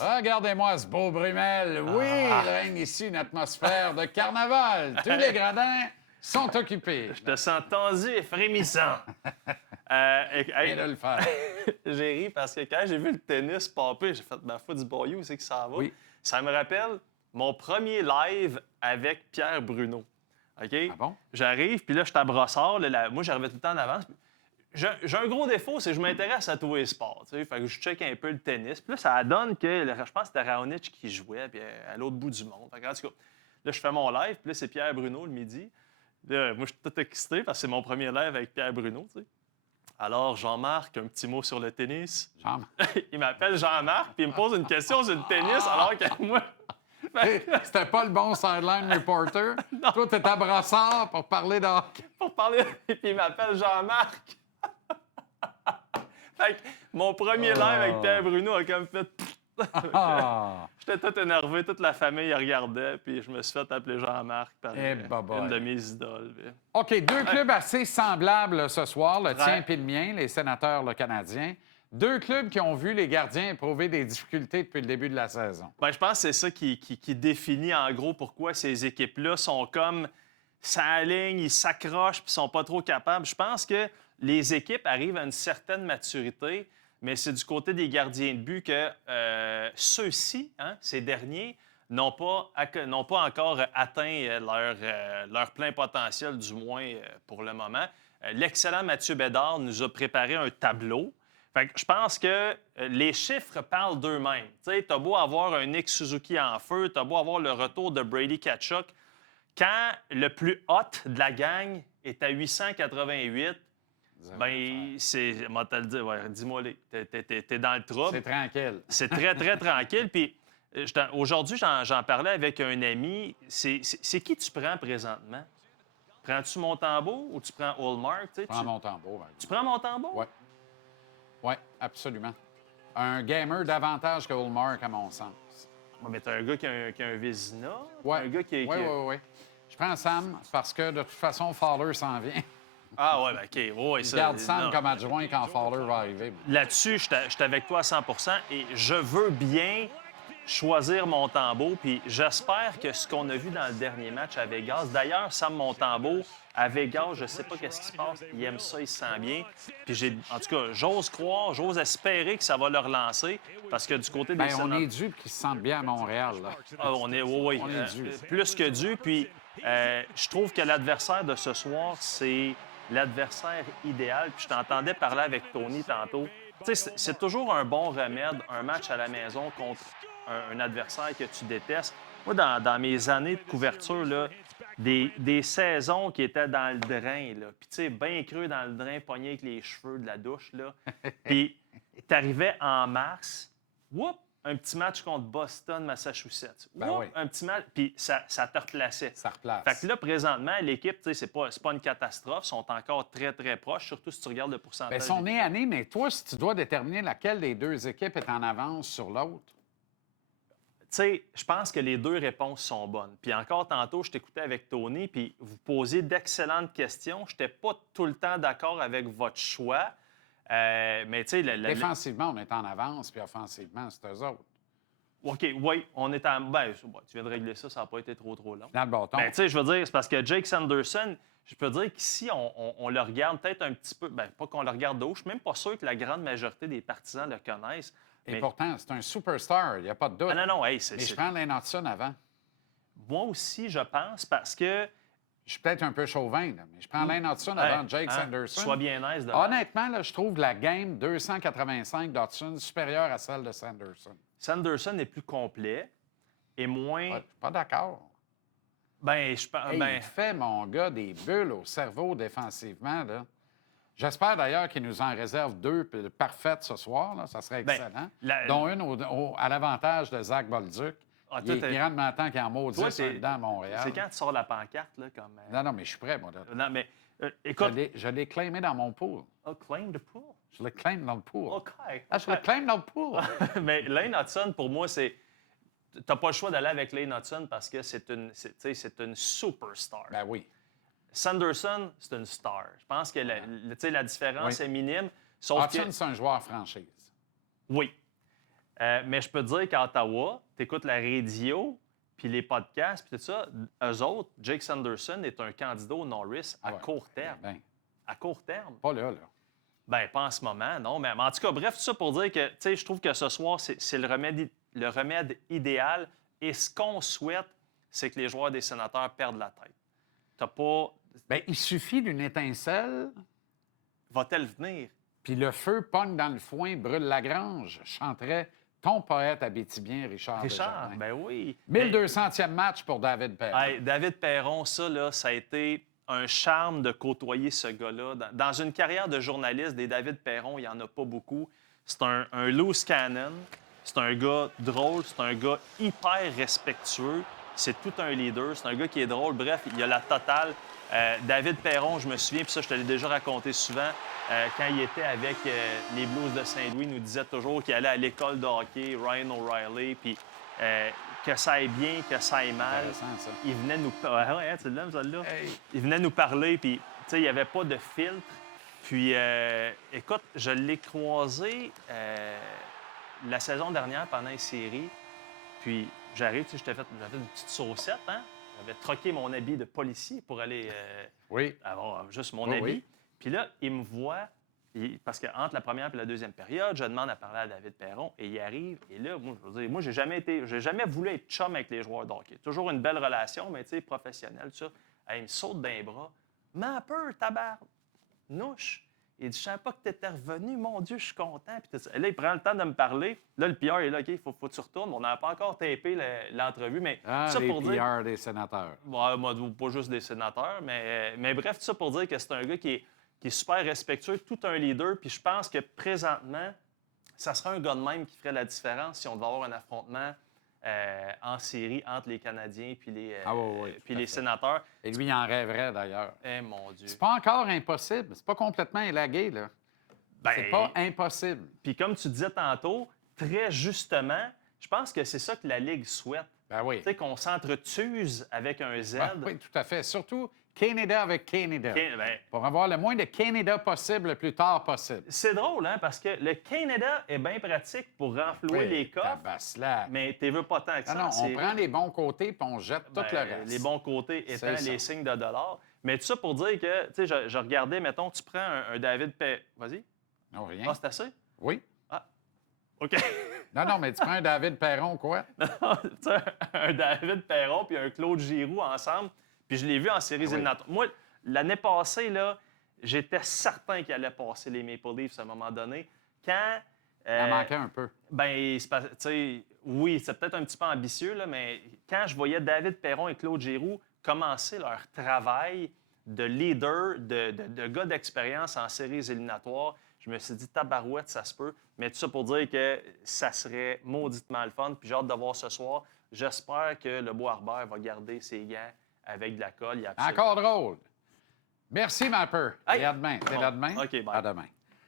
Regardez-moi ce beau Brumel. Oui, il règne ici une atmosphère de carnaval. Tous les gradins sont occupés. Je te sens tendu et frémissant. Et de le faire. J'ai ri parce que quand j'ai vu le tennis popper, j'ai fait ma foi du boyau, où c'est que ça va? Oui. Ça me rappelle mon premier live avec Pierre Bruno. OK? Ah bon? J'arrive, puis là, je suis à Brossard. Moi, j'arrivais tout le temps en avance. J'ai un gros défaut, c'est que je m'intéresse à tous les sports. Fait que je check un peu le tennis. Puis là, ça donne que, je pense que c'était Raonic qui jouait, puis à l'autre bout du monde. Fait que, en tout cas, là, je fais mon live, puis là, c'est Pierre Bruno le midi. Là, moi, je suis tout excité parce que c'est mon premier live avec Pierre Bruno, tu sais. Alors, Jean-Marc, un petit mot sur le tennis. Il m'appelle Jean-Marc, puis il me pose une question sur le tennis, alors que moi... C'était pas le bon sideline reporter. Toi, t'es à Brassard pour parler de hockey. Pour parler, puis il m'appelle Jean-Marc. Fait que mon premier live avec Pierre Bruno a comme fait... J'étais tout énervé, toute la famille regardait, puis je me suis fait appeler Jean-Marc par une de mes idoles. OK, deux clubs assez semblables ce soir, le tien et le mien, les Sénateurs, le Canadien. Deux clubs qui ont vu les gardiens éprouver des difficultés depuis le début de la saison. Bien, je pense que c'est ça qui définit en gros pourquoi ces équipes-là sont comme ça aligne, ils s'accrochent puis sont pas trop capables. Je pense que les équipes arrivent à une certaine maturité, mais c'est du côté des gardiens de but que ceux-ci, ces derniers, n'ont pas encore atteint leur plein potentiel, du moins pour le moment. L'excellent Mathieu Bédard nous a préparé un tableau. Fait que je pense que les chiffres parlent d'eux-mêmes. Tu sais, t'as beau avoir un Nick Suzuki en feu, t'as beau avoir le retour de Brady Tkachuk. Quand le plus hot de la gang est à 888, ben c'est... Moi, te le dire, ouais, dis-moi, t'es dans le trouble. C'est tranquille. C'est très, très tranquille. Puis aujourd'hui, j'en parlais avec un ami. C'est qui tu prends présentement? Prends-tu Montembeault ou tu prends Hallmark? Je prends Montembeault. Tu prends Montembeault? Oui. Oui, absolument. Un gamer davantage que Hallmark, à mon sens. Oui, mais t'as un gars qui a un Vézina. Oui, un gars qui oui. Je prends Sam parce que, de toute façon, Fowler s'en vient. Ah ouais, ben OK. Ouais, Je garde Sam comme adjoint quand Fowler va arriver. Là-dessus, je suis avec toi à 100 et je veux bien choisir Montembeault. Puis j'espère que ce qu'on a vu dans le dernier match à Vegas... D'ailleurs, Sam Montembeault, à Vegas, je sais pas qu'est-ce qui se passe. Il aime ça, il se sent bien. Puis en tout cas, j'ose croire, j'ose espérer que ça va le relancer. Parce que du côté des on est dû qu'ils se sentent bien à Montréal. Là. Ah, on est, oui. On est dû. Plus que dû. Puis je trouve que l'adversaire de ce soir, c'est l'adversaire idéal. Puis je t'entendais parler avec Tony tantôt. Tu sais, c'est toujours un bon remède, un match à la maison contre un adversaire que tu détestes. Moi, dans mes années de couverture, là, des saisons qui étaient dans le drain, là, puis tu sais, bien creux dans le drain, pogné avec les cheveux de la douche, là. Puis t'arrivais en mars, whoop, un petit match contre Boston, Massachusetts. Oui. Un petit match, puis ça te replaçait. Ça replace. Fait que là, présentement, l'équipe, tu sais, c'est pas une catastrophe. Ils sont encore très, très proches, surtout si tu regardes le pourcentage. Bien, ils sont nez à nez, mais toi, si tu dois déterminer laquelle des deux équipes est en avance sur l'autre. Tu sais, je pense que les deux réponses sont bonnes. Puis encore tantôt, je t'écoutais avec Tony, puis vous posiez d'excellentes questions. Je n'étais pas tout le temps d'accord avec votre choix. Mais tu sais... Défensivement, on est en avance, puis offensivement, c'est eux autres. OK, oui, on est en... Ben, tu viens de régler ça, ça n'a pas été trop long. Dans le bâton. Ben, tu sais, je veux dire, c'est parce que Jake Sanderson, je peux dire qu'ici, on le regarde peut-être un petit peu... Ben, pas qu'on le regarde de haut, je suis même pas sûr que la grande majorité des partisans le connaissent. Et pourtant, c'est un superstar, il n'y a pas de doute. Ah non, hey, mais je prends Lane Hudson avant. Moi aussi, je pense, parce que... Je suis peut-être un peu chauvin, là, mais je prends Lane Hudson avant Jake Sanderson. Sois bien nice de Honnêtement, là, je trouve la game 285 d'Hudson supérieure à celle de Sanderson. Sanderson est plus complet et moins... Ouais, je suis pas d'accord. Ben, je pense... Il fait, mon gars, des bulles au cerveau défensivement, là. J'espère d'ailleurs qu'il nous en réserve deux parfaites ce soir. Là. Ça serait excellent. Dont une à l'avantage de Zach Bolduc. Il est grandement temps qu'il en maudisse dedans à Montréal. C'est quand tu sors la pancarte, là, comme... Non, mais je suis prêt, moi. Non, mais écoute... Je l'ai claimé dans mon pool. Oh, claim the pool? Je l'ai claim dans le pool. OK. Je l'ai claim dans le pool. Mais Lane Hudson, pour moi, c'est... T'as pas le choix d'aller avec Lane Hudson parce que c'est une superstar. Ben oui. Sanderson, c'est une star. Je pense que la différence est minime. Sauf Hudson, c'est un joueur franchise. Oui. Mais je peux te dire qu'à Ottawa, tu écoutes la radio, puis les podcasts, puis tout ça, eux autres, Jake Sanderson est un candidat au Norris à court terme. Ben, à court terme. pas là. Ben, pas en ce moment, non. Mais en tout cas, bref, tout ça pour dire que, tu sais, je trouve que ce soir, c'est le remède idéal. Et ce qu'on souhaite, c'est que les joueurs des Sénateurs perdent la tête. T'as pas... Bien, il suffit d'une étincelle, Va-t-elle venir? puis le feu pogne dans le foin, brûle la grange. Je chanterais ton poète abétibien, Richard Richard, Desjardins. ben oui. 1200e match pour David Perron. Hey, David Perron, ça, là, ça a été un charme de côtoyer ce gars-là. Dans une carrière de journaliste, des David Perron, il n'y en a pas beaucoup. C'est un loose cannon. C'est un gars drôle. C'est un gars hyper respectueux. C'est tout un leader. C'est un gars qui est drôle. Bref, il y a la totale. David Perron, je me souviens, puis ça, je te l'ai déjà raconté souvent, quand il était avec les Blues de Saint-Louis, il nous disait toujours qu'il allait à l'école de hockey, Ryan O'Reilly, puis que ça aille bien, que ça aille mal. Ça. Il venait nous... Ouais, tu l'aimes, celle-là? Hey. Il venait nous parler, puis, tu sais, il n'y avait pas de filtre. Puis, écoute, je l'ai croisé la saison dernière pendant une série. Puis, j'arrive, tu sais, j'avais fait une petite saucette, hein? J'avais troqué mon habit de policier pour aller avoir juste mon habit. Oui. Puis là, il me voit, parce qu'entre la première et la deuxième période, je demande à parler à David Perron, et il arrive. Et là, moi, je veux dire, moi, j'ai jamais voulu être chum avec les joueurs de hockey. Toujours une belle relation, mais tu sais, professionnelle, tout ça. Et il me saute d'un bras. Mais un peu, tabarnouche. Il dit, je savais pas que tu étais revenu, mon Dieu, je suis content. Puis et là, il prend le temps de me parler. Là, le PR est là, OK, il faut que tu retournes. On n'a pas encore tapé l'entrevue, mais ça les pour dire... PR des sénateurs. Ouais, moi, pas juste des sénateurs, mais bref, tout ça pour dire que c'est un gars qui est super respectueux, tout un leader. Puis je pense que présentement, ça serait un gars de même qui ferait la différence si on devait avoir un affrontement en série entre les Canadiens puis les sénateurs. Et lui, il en rêverait d'ailleurs. Eh mon Dieu. C'est pas encore impossible. C'est pas complètement élagué, là. C'est pas impossible. Puis comme tu disais tantôt, très justement, je pense que c'est ça que la Ligue souhaite. Ben oui. Tu sais, qu'on s'entretuse avec un Z. Oui, tout à fait. Surtout Canada avec Canada. Ben, Pour avoir le moins de Canada possible le plus tard possible. c'est drôle, hein, parce que le Canada est bien pratique pour renflouer les coffres, mais tu veux pas tant que ça. Non, on prend les bons côtés puis on jette tout le reste. Les bons côtés étant les signes de dollars. Mais tout ça pour dire que, tu sais, je regardais, mettons, tu prends un David Vas-y. Non, rien. Ah, c'est assez? Oui. Ah, OK. Non, mais tu prends un David Perron, quoi? Non, tu sais, un David Perron puis un Claude Giroux ensemble. Puis je l'ai vu en séries éliminatoires. Moi, l'année passée, là, j'étais certain qu'il allait passer les Maple Leafs à un moment donné. Quand... Ça manquait un peu. Ben, tu sais, oui, c'est peut-être un petit peu ambitieux, là, mais quand je voyais David Perron et Claude Giroux commencer leur travail de leader, de gars d'expérience en séries éliminatoires, je me suis dit, tabarouette, ça se peut. Mais tout ça pour dire que ça serait mauditement le fun. Puis j'ai hâte de voir ce soir. J'espère que le Bois-Harbert va garder ses gants avec de la colle. Encore drôle. Merci, Mapper. Et à demain. C'est à demain? OK, bye. À demain.